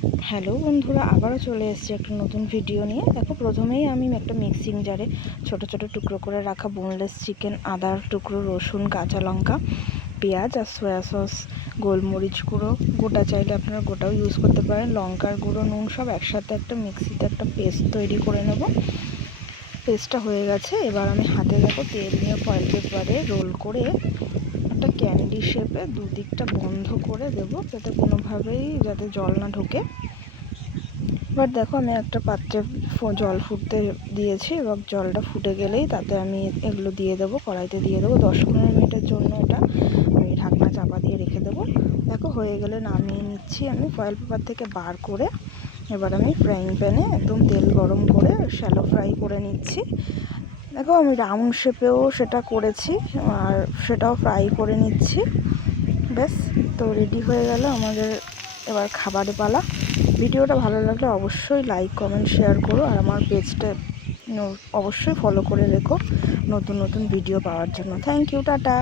Hello বন্ধুরা, আবারও চলে এসেছি একটা নতুন ভিডিও নিয়ে। দেখো, প্রথমেই আমি একটা মিক্সিং জারে ছোট ছোট টুকরো করে রাখা বোনলেস চিকেন, আদার টুকরো, রসুন, কাঁচা লঙ্কা, পেঁয়াজ আর সয়া সস, গোলমরিচ গুঁড়ো, গোটা চাইলে আপনারা গোটাও ইউজ করতে পারেন, লঙ্কার গুঁড়ো, নুন সব একসাথে একটা মিক্সিতে একটা পেস্ট তৈরি করে নেব। পেস্টটা হয়ে গেছে। এবার আমি হাতে দেখো তেল নিয়ে ফয়েল পেপারে রোল করে একটা ক্যান্ডি শেপে দুদিকটা বন্ধ করে দেবো, যাতে কোনোভাবেই যাতে জল না ঢোকে। এবার দেখো, আমি একটা পাত্রে জল ফুটতে দিয়েছি। এবার জলটা ফুটে গেলেই তাতে আমি এগুলো দিয়ে দেবো, কড়াইতে দিয়ে দেবো। 10-15 মিনিটের জন্য এটা আমি ঢাকনা চাপা দিয়ে রেখে দেবো। দেখো, হয়ে গেলে নামিয়ে নিচ্ছি আমি ফয়েল পেপার থেকে বার করে। এবার আমি ফ্রাইং প্যানে একদম তেল গরম করে শ্যালো ফ্রাই করে নিচ্ছি। দেখো, আমি রাউন্ড শেপেও সেটা করেছি আর সেটাও ফ্রাই করে নিচ্ছি। ব্যাস, তো রেডি হয়ে গেল আমাদের এবার খাবারের পালা। ভিডিওটা ভালো লাগলে অবশ্যই লাইক, কমেন্ট, শেয়ার করো। আর আমার পেজটা অবশ্যই ফলো করে রেখো নতুন নতুন ভিডিও পাওয়ার জন্য। Thank you, tata.